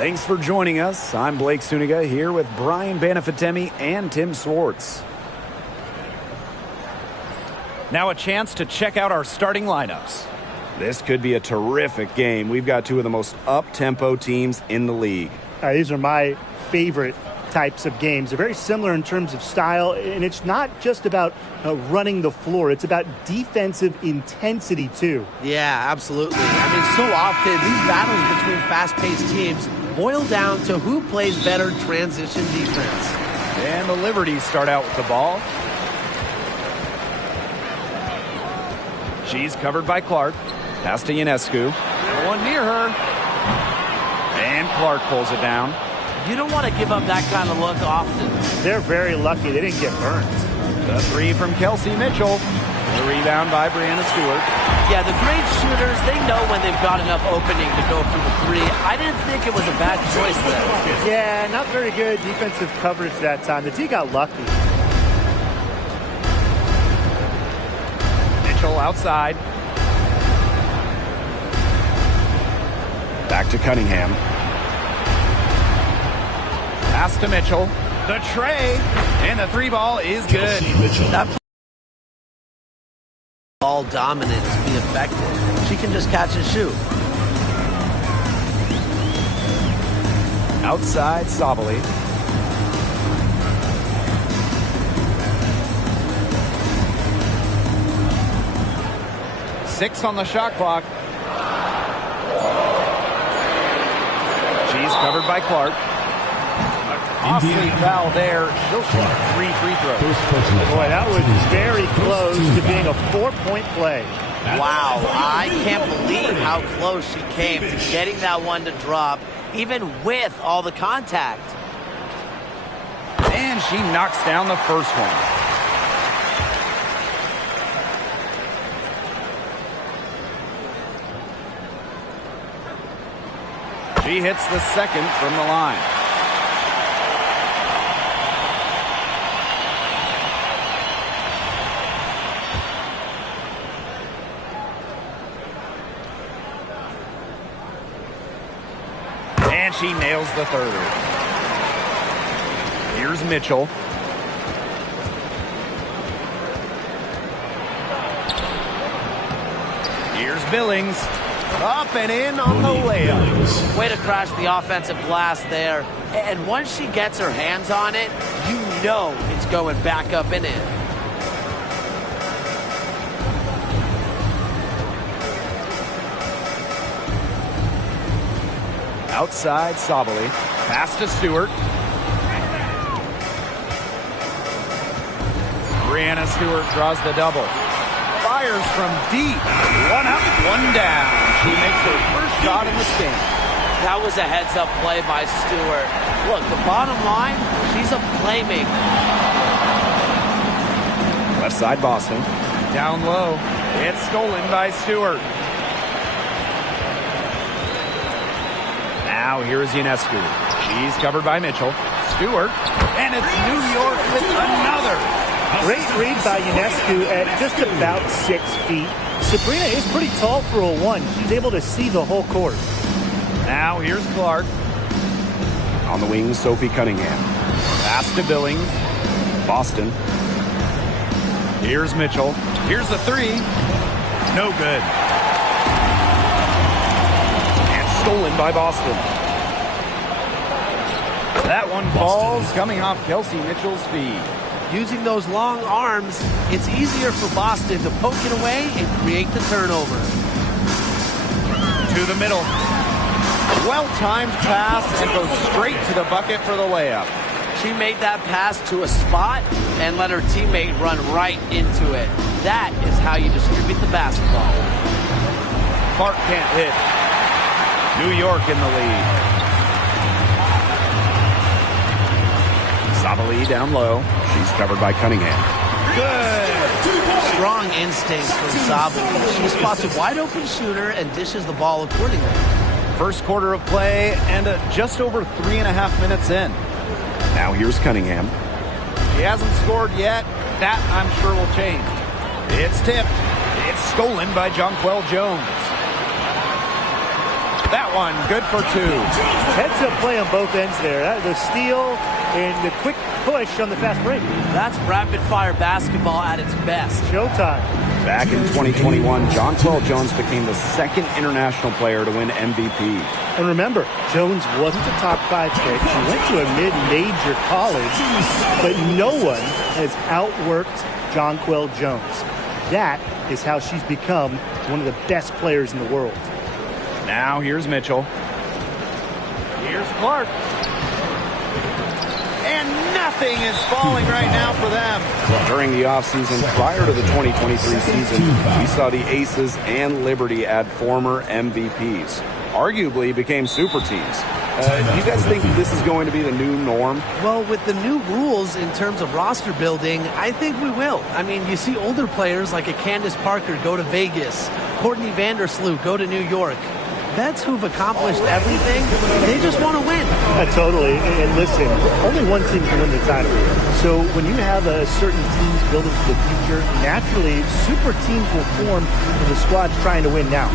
Thanks for joining us. I'm Blake Suniga here with Brian Banafitemi and Tim Swartz. Now a chance to check out our starting lineups. This could be a terrific game. We've got two of the most up-tempo teams in the league. These are my favorite types of games. They're very similar in terms of style, and it's not just about running the floor. It's about defensive intensity, too. Yeah, absolutely. I mean, so often these battles between fast-paced teams boil down to who plays better transition defense. And the Liberties start out with the ball. She's covered by Clark. Pass to Ionescu. No one near her. And Clark pulls it down. You don't want to give up that kind of look often. They're very lucky they didn't get burned. The three from Kelsey Mitchell. The rebound by Brianna Stewart. Yeah, the great shooters, they know when they've got enough opening to go for the three. I didn't think it was a bad choice there. Yeah, not very good defensive coverage that time. The D got lucky. Mitchell outside. Back to Cunningham. Pass to Mitchell. The tray. And the three ball is good. That ball dominant to be effective. She can just catch and shoot. Outside Sabali. Six on the shot clock. She's covered by Clark. Costly foul there. She'll shoot 3 free throws. Boy, that was very close to being a 4-point play. Wow, I can't believe how close she came to getting that one to drop, even with all the contact. And she knocks down the first one. She hits the second from the line. And she nails the third. Here's Mitchell. Here's Billings. Up and in on the layup. Way to crash the offensive glass there. And once she gets her hands on it, you know it's going back up and in. Outside Sabali. Pass to Stewart. Brianna Stewart draws the double. Fires from deep. One up, one down. She makes her first shot in the stand. That was a heads-up play by Stewart. Look, the bottom line, she's a playmaker. Left side Boston. Down low. It's stolen by Stewart. Now here is Ionescu. She's covered by Mitchell. Stewart. And it's New York with another. Great read by Ionescu at just about 6 feet. Sabrina is pretty tall for a 1. She's able to see the whole court. Now here's Clark. On the wing, Sophie Cunningham. Pass to Billings. Boston. Here's Mitchell. Here's the three. No good. And stolen by Boston. That one falls, coming off Kelsey Mitchell's feet. Using those long arms, it's easier for Boston to poke it away and create the turnover. To the middle. Well-timed pass and goes straight to the bucket for the layup. She made that pass to a spot and let her teammate run right into it. That is how you distribute the basketball. Clark can't hit. New York in the lead. Sabali down low. She's covered by Cunningham. Good. Strong instincts from Sabali. She spots a wide-open shooter and dishes the ball accordingly. First quarter of play and just over 3.5 minutes in. Now here's Cunningham. She hasn't scored yet. That, I'm sure, will change. It's tipped. It's stolen by Jonquel Jones. That one, good for 2. Heads-up play on both ends there. The steal and the quick push on the fast break. That's rapid-fire basketball at its best. Showtime. Back in 2021, Jonquel Jones became the second international player to win MVP. And remember, Jones wasn't a top 5 pick. He went to a mid-major college, but no one has outworked Jonquel Jones. That is how she's become one of the best players in the world. Now here's Mitchell. Here's Clark. And nothing is falling right now for them. During the offseason, prior to the 2023 season, we saw the Aces and Liberty add former MVPs. Arguably became super teams. Do you guys think this is going to be the new norm? Well, with the new rules in terms of roster building, I think we will. I mean, you see older players like a Candace Parker go to Vegas, Courtney Vandersloot go to New York. Vets who've accomplished everything, they just want to win. Totally. And listen, only one team can win the title. So when you have certain teams building for the future, naturally, super teams will form when the squad's trying to win now.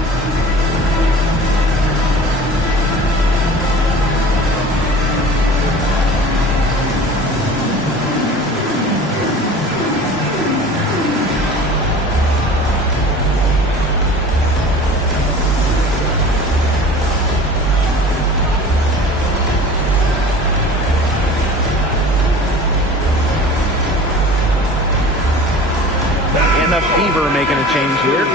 The Fever making a change here.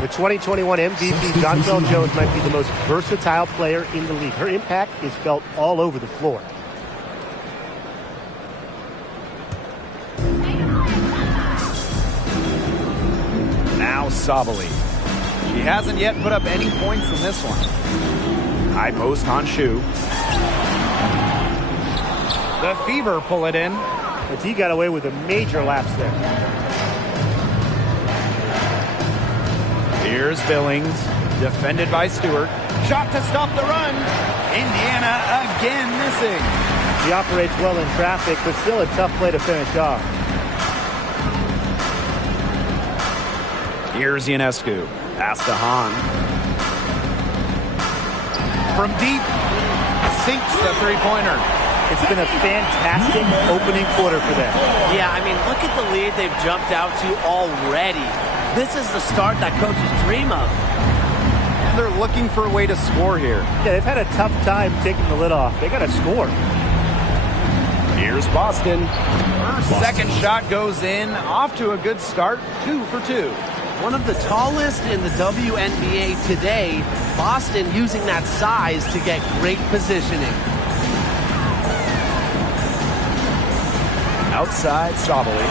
The 2021 MVP, Jonquel Jones, might be the most versatile player in the league. Her impact is felt all over the floor. Now Sabali. She hasn't yet put up any points in this one. High post on Shu. The Fever pull it in. But he got away with a major lapse there. Here's Billings. Defended by Stewart. Shot to stop the run. Indiana again missing. He operates well in traffic, but still a tough play to finish off. Here's Ionescu. Pass to Hahn. From deep, sinks the three-pointer. It's been a fantastic opening quarter for them. Yeah, I mean, look at the lead they've jumped out to already. This is the start that coaches dream of. And they're looking for a way to score here. Yeah, they've had a tough time taking the lid off. They got to score. Here's Boston. Her second shot goes in. Off to a good start. 2 for 2. One of the tallest in the WNBA today, Boston using that size to get great positioning. Outside, Sabali.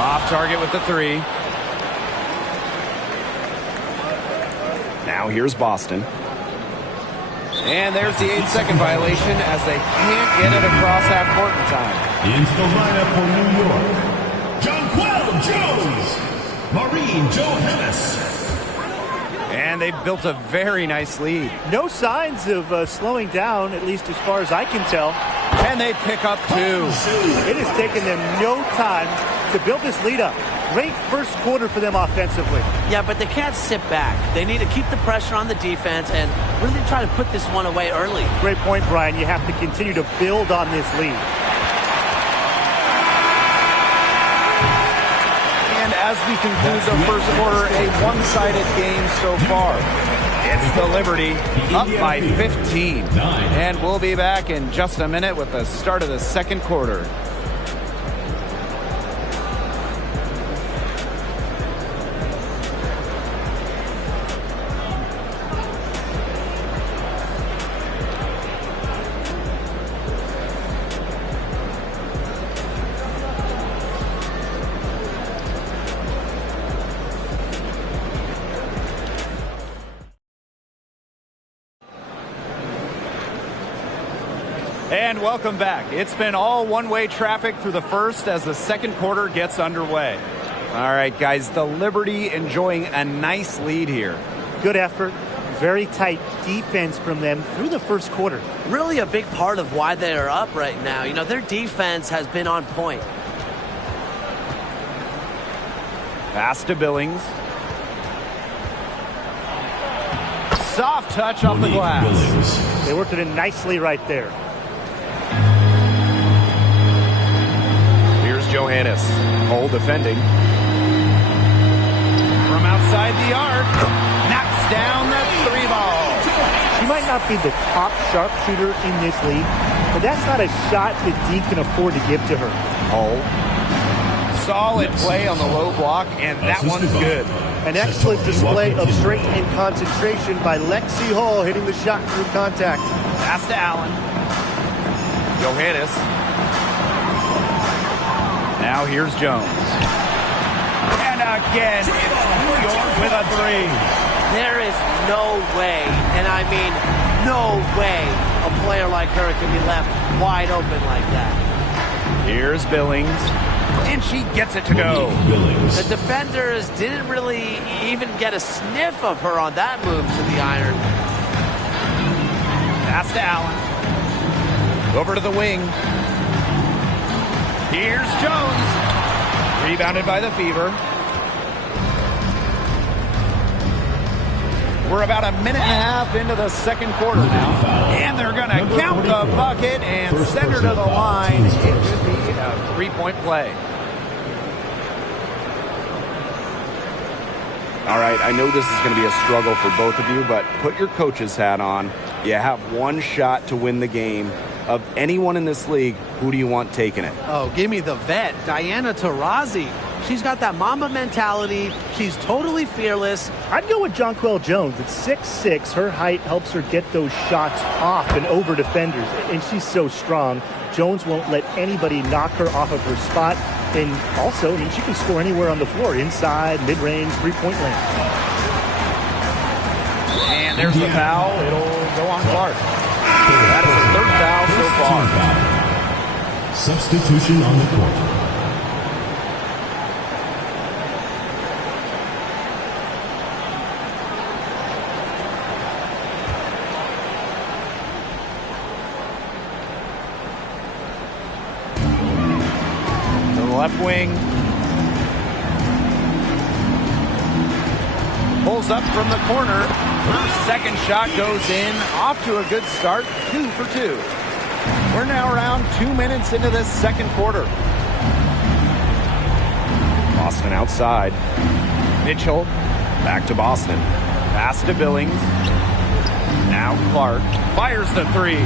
Off target with the 3. Now here's Boston. And there's the 8-second violation as they can't get it across half court in time. Into the lineup for New York, Jonquel Jones. Maureen Johannes. And they've built a very nice lead. No signs of slowing down, at least as far as I can tell. And they pick up 2. It has taken them no time to build this lead up. Great first quarter for them offensively. Yeah, but they can't sit back. They need to keep the pressure on the defense and really try to put this one away early. Great point, Brian. You have to continue to build on this lead. As we conclude the first quarter, a one-sided game so far. It's the Liberty up by 15. And we'll be back in just a minute with the start of the second quarter. And welcome back. It's been all one-way traffic through the first as the second quarter gets underway. All right, guys, the Liberty enjoying a nice lead here. Good effort, Very tight defense from them through the first quarter. Really a big part of why they are up right now. You know, their defense has been on point. Pass to Billings. Soft touch off the glass. They worked it in nicely right there. Here's Johannes. Hole defending. From outside the arc. Knocks down the 3 ball. She might not be the top sharpshooter in this league, but that's not a shot that D can afford to give to her. Hole. Solid play on the low block, and that one's good. An excellent display of strength and concentration by Lexi Hall, hitting the shot through contact. Pass to Allen. Johannes. Now here's Jones. And again, it's New York with a 3. There is no way, and I mean no way, a player like her can be left wide open like that. Here's Billings. And she gets it to go. The defenders didn't really even get a sniff of her on that move to the iron. Pass to Allen. Over to the wing. Here's Jones. Rebounded by the Fever. We're about a minute and a half into the second quarter now. And they're going to count the bucket and send her to the line. It could be a 3-point play. All right, I know this is going to be a struggle for both of you, but put your coach's hat on. You have one shot to win the game. Of anyone in this league, who do you want taking it? Oh, give me the vet, Diana Taurasi. She's got that Mamba mentality. She's totally fearless. I'd go with Jonquel Jones. At 6'6", her height helps her get those shots off and over defenders, and she's so strong. Jones won't let anybody knock her off of her spot. And also, I mean, she can score anywhere on the floor, inside, mid-range, three-point land. And there's the foul. It'll go on Clark. That is the third foul so far. Substitution on the court. Left wing. Pulls up from the corner. Her second shot goes in. Off to a good start. 2 for 2. We're now around 2 minutes into this second quarter. Boston outside. Mitchell. Back to Boston. Pass to Billings. Now Clark. Fires the 3.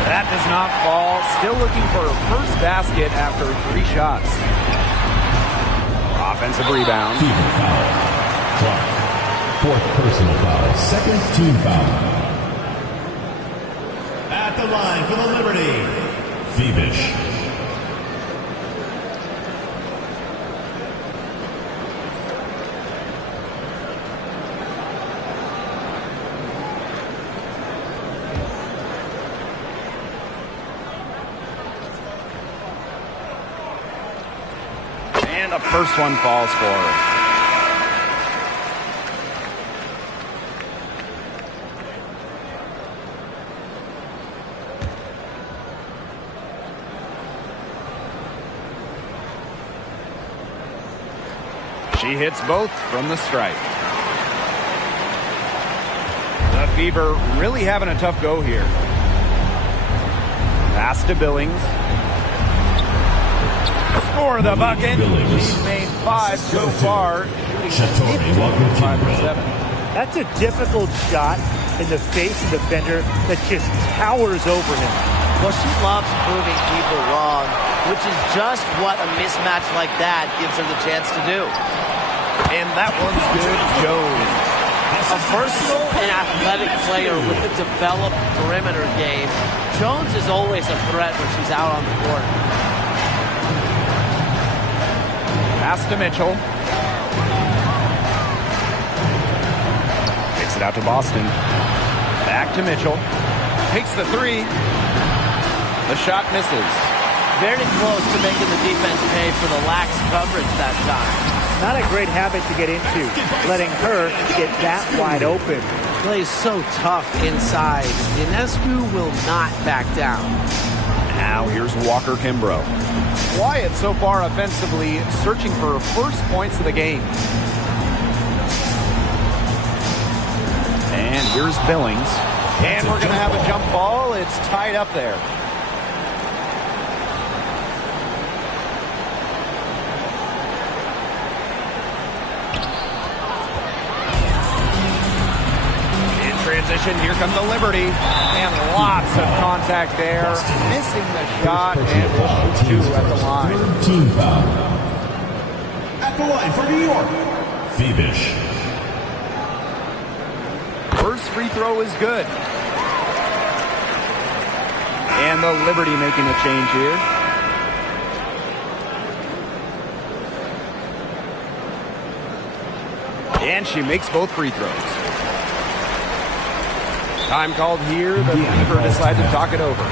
That does not fall. Still looking for her first basket after 3 shots. Offensive rebound. Fever foul. Clark. 4th personal foul. 2nd team foul. At the line for the Liberty, Fevish. And the first one falls for her. She hits both from the stripe. The Fever really having a tough go here. Pass to Billings. For the bucket. She's made 5 so far. Shooting 5 for 7. That's a difficult shot in the face of the defender that just towers over him. Well, she loves proving people wrong, which is just what a mismatch like that gives her the chance to do. And that one's good. Jones. A versatile and athletic player with a developed perimeter game. Jones is always a threat when she's out on the court. Pass to Mitchell. Kicks it out to Boston. Back to Mitchell. Takes the 3. The shot misses. Very close to making the defense pay for the lax coverage that time. Not a great habit to get into, letting her get that wide open. plays so tough inside. Ionescu will not back down. Now here's Walker Kimbrough. Wyatt so far offensively searching for first points of the game. And here's Billings. And we're going to have a jump ball. It's tied up there. In transition, here comes the Liberty. And lots of contact there. Missing the shot and will shoot two at the line. Third team foul. At the line for New York, Fevish. First free throw is good. And the Liberty making a change here. And she makes both free throws. Time called here. The Fever decide to talk it over.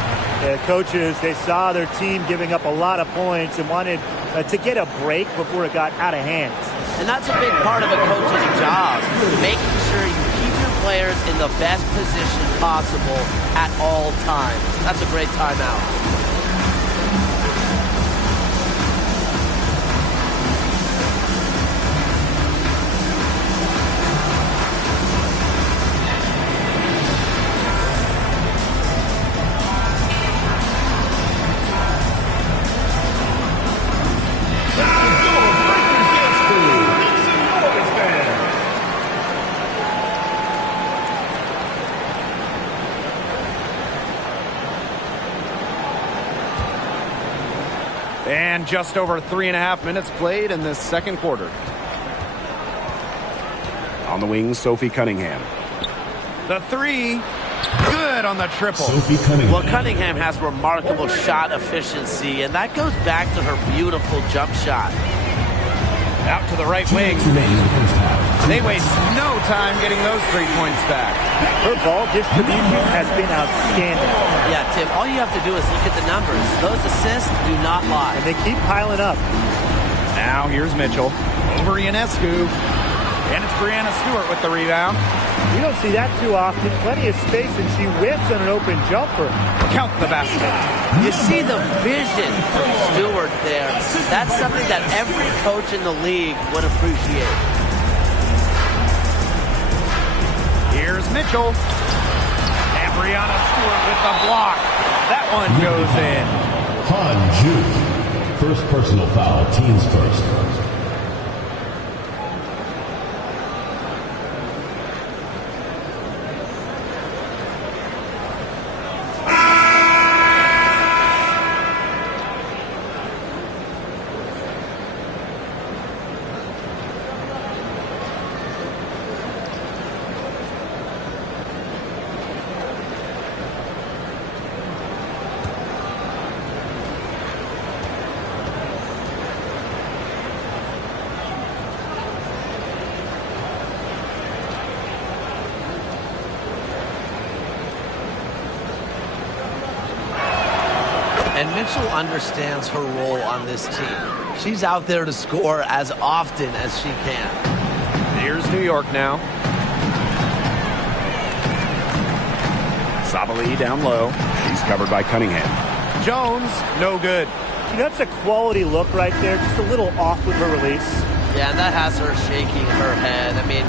Coaches, they saw their team giving up a lot of points and wanted to get a break before it got out of hand. And that's a big part of a coach's job, making sure you keep your players in the best position possible at all times. That's a great timeout. And just over 3.5 minutes played in this second quarter. On the wing, Sophie Cunningham. The three. Good on the triple. Sophie Cunningham. Well, Cunningham has remarkable shot efficiency, and that goes back to her beautiful jump shot. Out to the right wing. They waste no time getting those 3 points back. Her ball distribution has been outstanding. Yeah, Tim, all you have to do is look at the numbers. Those assists do not lie. And they keep piling up. Now here's Mitchell. Over Ionescu. And it's Brianna Stewart with the rebound. You don't see that too often. Plenty of space, and she whiffs on an open jumper. Count the basket. You see the vision from Stewart there. That's something that every coach in the league would appreciate. Here's Mitchell. And Brianna Stewart with the block. That one goes in. Han Ju. First personal foul, teams first. And Mitchell understands her role on this team. She's out there to score as often as she can. Here's New York now. Sabali down low. She's covered by Cunningham. Jones, no good. That's a quality look right there. Just a little off with her release. Yeah, and that has her shaking her head. I mean,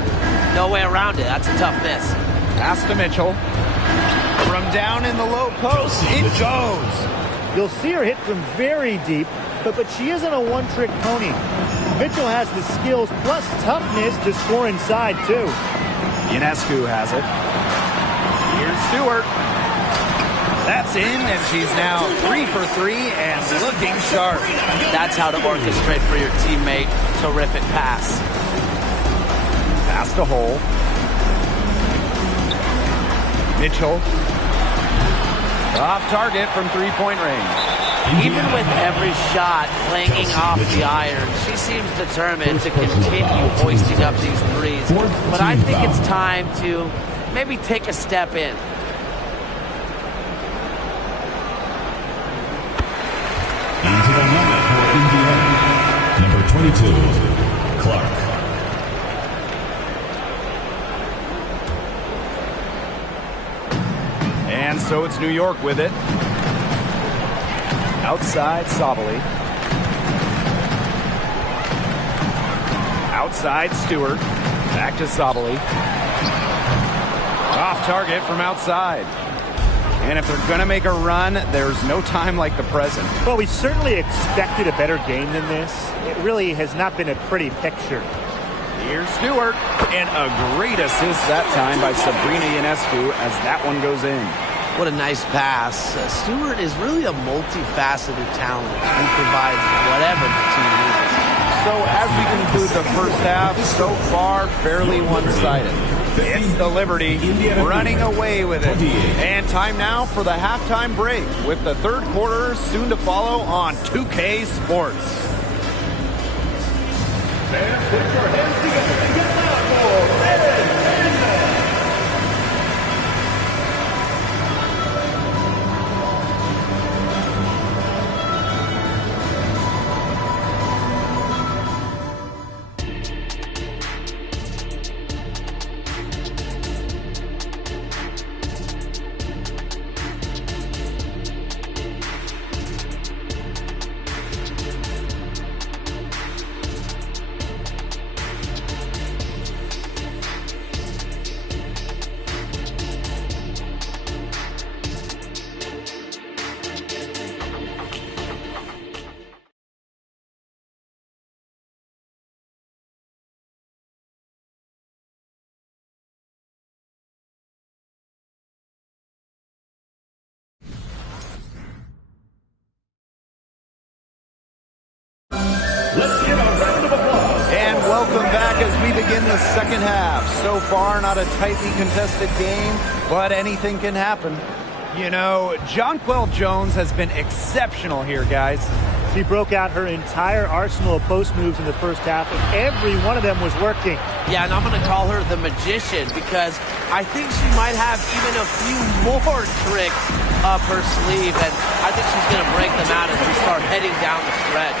no way around it. That's a tough miss. Pass to Mitchell. From down in the low post, it goes. You'll see her hit from very deep, but she isn't a one-trick pony. Mitchell has the skills plus toughness to score inside, too. Ionescu has it. Here's Stewart. That's in, and she's now 3 for 3 and looking sharp. That's how to orchestrate for your teammate. Terrific pass. Pass to Hole. Mitchell. Off target from three-point range. Even with every shot clanging off the iron, she seems determined to continue hoisting up these threes. But I think it's time to maybe take a step in. Into the line for Indiana, number 22, Clark. so it's New York with it. Outside Sabali. Outside Stewart. Back to Sabali. Off target from outside. And if they're going to make a run, there's no time like the present. Well, we certainly expected a better game than this. It really has not been a pretty picture. Here's Stewart. And a great assist that time by Sabrina Jones as that one goes in. What a nice pass. Stewart is really a multifaceted talent who provides whatever the team needs. So as we conclude the first half, so far fairly one-sided. It's the Liberty running away with it. And time now for the halftime break with the third quarter soon to follow on 2K Sports. Fans, put your hands together and get loud for Red and let's give a round of applause. And welcome back as we begin the second half. So far, not a tightly contested game, but anything can happen. You know, Jonquel Jones has been exceptional here, guys. She broke out her entire arsenal of post moves in the first half, and every one of them was working. Yeah, and I'm going to call her the magician because I think she might have even a few more tricks up her sleeve, and I think she's going to break them out as we start heading down the stretch.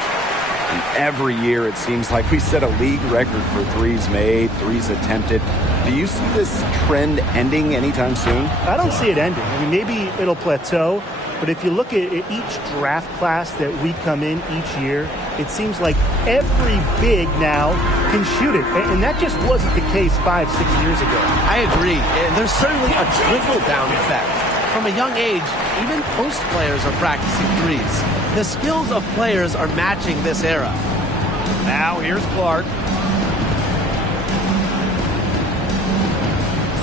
And every year it seems like we set a league record for threes made, threes attempted. Do you see this trend ending anytime soon? I don't see it ending. I mean, maybe it'll plateau, but if you look at each draft class that we come in each year, it seems like every big now can shoot it. And that just wasn't the case 5-6 years ago. I agree. And there's certainly a trickle-down effect. From a young age, even post players are practicing threes. The skills of players are matching this era. Now here's Clark.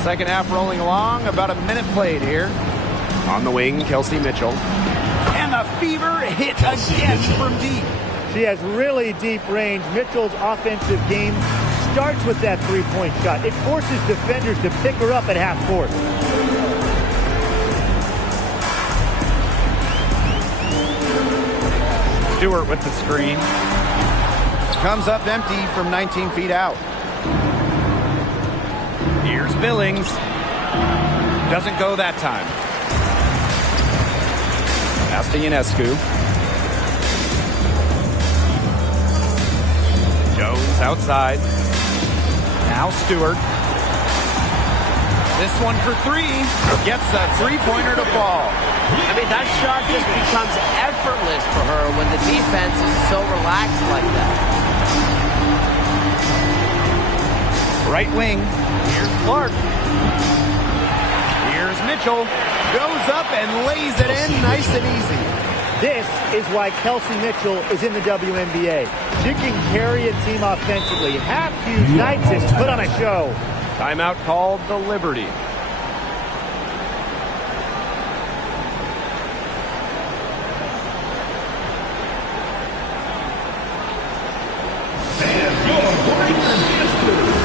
Second half rolling along, about a minute played here. On the wing, Kelsey Mitchell. And the Fever hit again from deep. She has really deep range. Mitchell's offensive game starts with that three-point shot. It forces defenders to pick her up at half court. Stewart with the screen. Comes up empty from 19 feet out. Here's Billings. Doesn't go that time. Pass to Ionescu. Jones outside. Now Stewart. This one for three. Gets a three-pointer to fall. I mean, that shot just becomes effortless for her when the defense is so relaxed like that. Right wing. Here's Clark. Here's Mitchell. Goes up and lays it in nice and easy. This is why Kelsey Mitchell is in the WNBA. She can carry a team offensively, have huge nights, and put on a show. Timeout called the Liberty. And your breakers is through.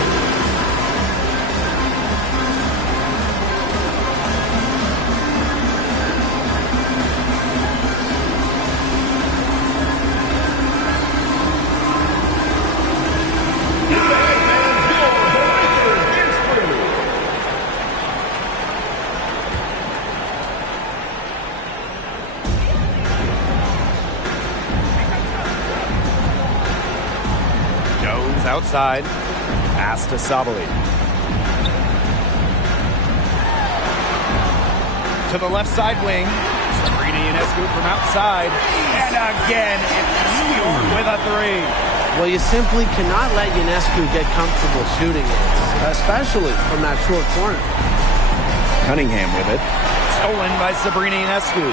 Outside, pass to Sabali. to the left side wing. Sabrina Ionescu from outside. And again, it's New York with a three. Well, you simply cannot let Ionescu get comfortable shooting it, especially from that short corner. Cunningham with it. Stolen by Sabrina Ionescu.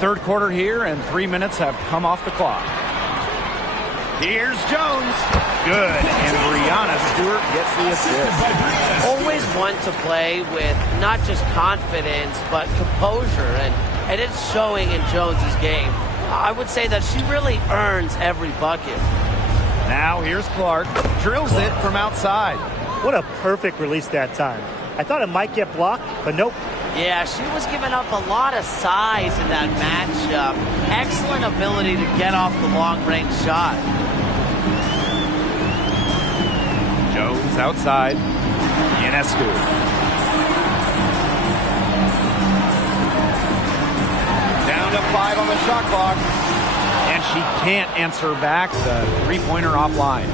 Third quarter here, and 3 minutes have come off the clock. Here's Jones. Good. And Brianna Stewart gets the assist. Always one to play with not just confidence, but composure. And it's showing in Jones's game. I would say that she really earns every bucket. Now here's Clark. Drills it from outside. What a perfect release that time. I thought it might get blocked, but nope. Yeah, she was giving up a lot of size in that matchup. Excellent ability to get off the long-range shot. Jones outside. Ionescu. Down to 5 on the shot clock. And she can't answer back the three-pointer offline.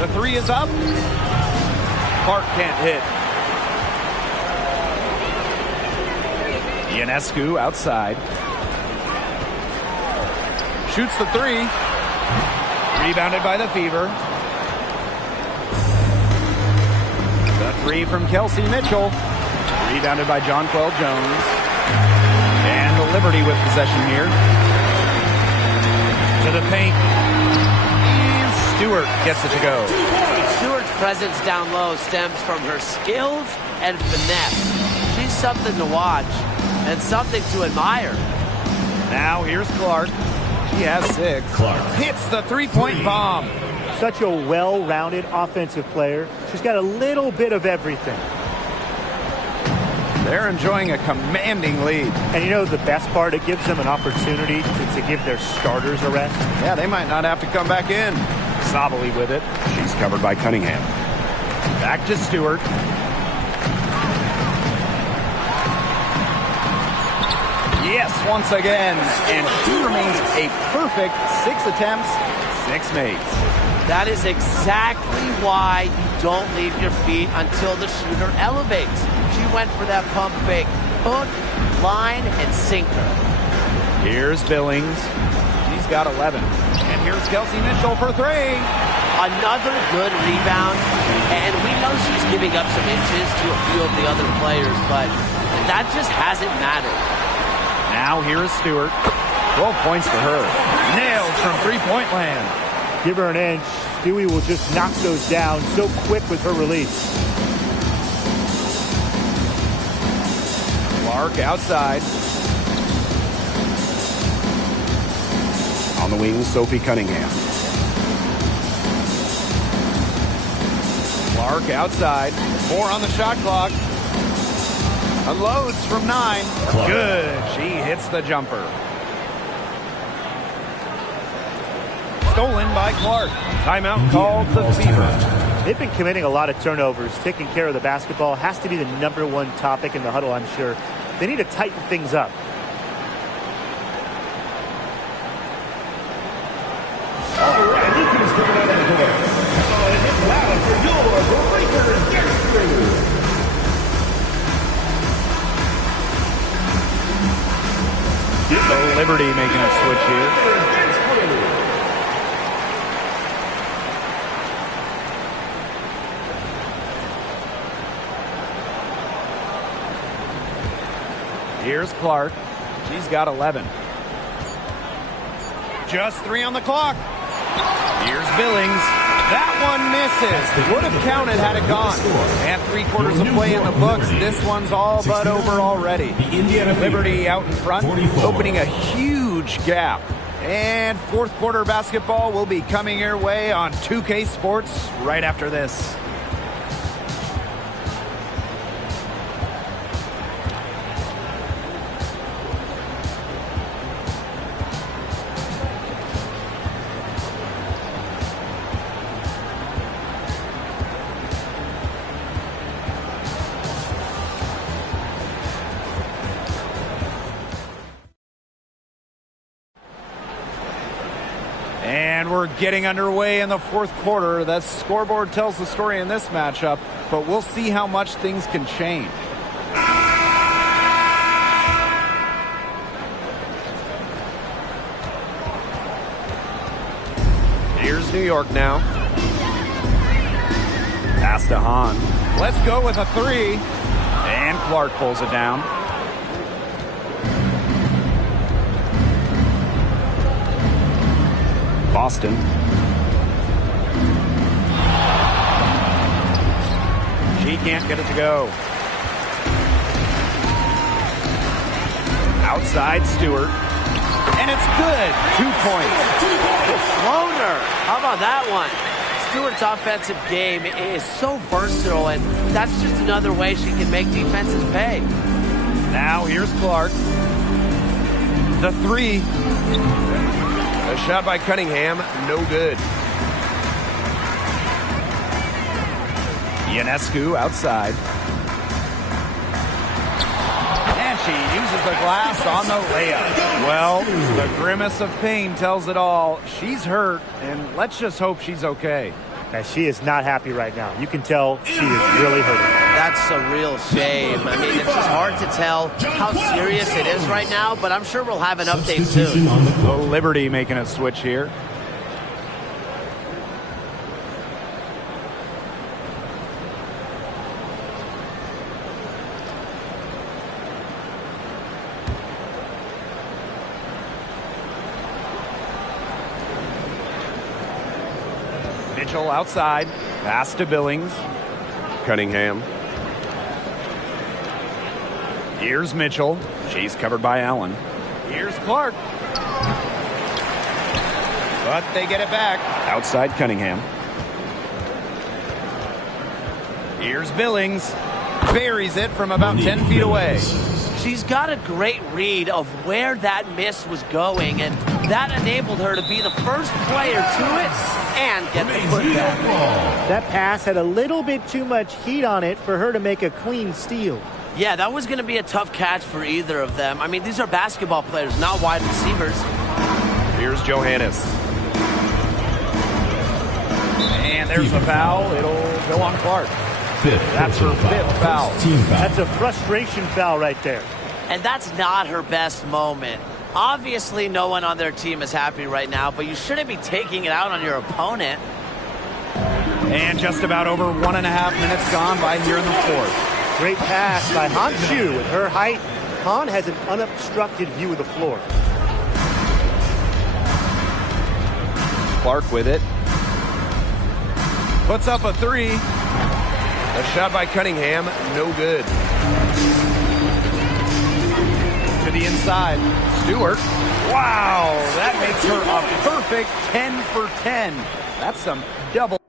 The three is up. Clark can't hit. Ionescu outside. Shoots the three. Rebounded by the Fever. The three from Kelsey Mitchell. Rebounded by Jonquel Jones. And the Liberty with possession here. To the paint. And Stewart gets it to go. Stewart's presence down low stems from her skills and finesse. She's something to watch and something to admire. Now here's Clark. She has 6. Clark hits the three-point bomb. Such a well-rounded offensive player. She's got a little bit of everything. They're enjoying a commanding lead. And you know the best part? It gives them an opportunity to give their starters a rest. Yeah, they might not have to come back in. Sabali with it. She's covered by Cunningham. Back to Stewart. Yes, once again. And she remains a perfect 6 attempts, 6 makes. That is exactly why you don't leave your feet until the shooter elevates. She went for that pump fake. Hook, line, and sinker. Here's Billings. She's got 11. And here's Kelsey Mitchell for 3. Another good rebound. And we know she's giving up some inches to a few of the other players, but that just hasn't mattered. Now here's Stewart. 12 points for her. Nails from three-point land. Give her an inch. Stewie will just knock those down so quick with her release. Clark outside. On the wing, Sophie Cunningham. Clark outside. 4 on the shot clock. Unloads from 9. Clark. Good. She hits the jumper. Stolen by Clark. Timeout called the Fever. They've been committing a lot of turnovers. Taking care of the basketball has to be the #1 topic in the huddle, I'm sure. They need to tighten things up. All right, you can start on that court. And it's loud for your Breakers Nursery. The Liberty making a switch here. Here's Clark. She's got 11. Just 3 on the clock. Here's Billings. That one misses. Would have counted had it gone. And 3 quarters of play in the books. This one's all but over already. Liberty out in front, opening a huge gap. And fourth quarter basketball will be coming your way on 2K Sports right after this. And And we're getting underway in the fourth quarter. That scoreboard tells the story in this matchup, but we'll see how much things can change. Here's New York now. Pass to Hahn. Let's go with a three. And Clark pulls it down. Boston. She can't get it to go. Outside Stewart. And it's good. 2 points. Floater. How about that one? Stewart's offensive game is so versatile, and that's just another way she can make defenses pay. Now here's Clark. The three. A shot by Cunningham, no good. Ionescu outside. And she uses the glass on the layup. Well, the grimace of pain tells it all. She's hurt, and let's just hope she's okay. And she is not happy right now. You can tell she is really hurting. That's a real shame. I mean, it's just hard to tell how serious it is right now, but I'm sure we'll have an update soon. The Liberty making a switch here. Mitchell outside. Pass to Billings. Cunningham. Here's Mitchell. She's covered by Allen. Here's Clark. But they get it back. Outside Cunningham. Here's Billings. Buries it from about 10 feet away. She's got a great read of where that miss was going, and that enabled her to be the first player to it and get the putback. That pass had a little bit too much heat on it for her to make a clean steal. Yeah, that was going to be a tough catch for either of them. I mean, these are basketball players, not wide receivers. Here's Johannes. And there's the foul. It'll go on Clark. That's her fifth foul. That's a frustration foul right there. And that's not her best moment. Obviously, no one on their team is happy right now, but you shouldn't be taking it out on your opponent. And just about over 1.5 minutes gone by here in the fourth. Great pass by Han Chu. With her height, Han has an unobstructed view of the floor. Clark with it. Puts up a three. A shot by Cunningham, no good. To the inside. Stewart. Wow, that makes her a perfect 10 for 10. That's some double.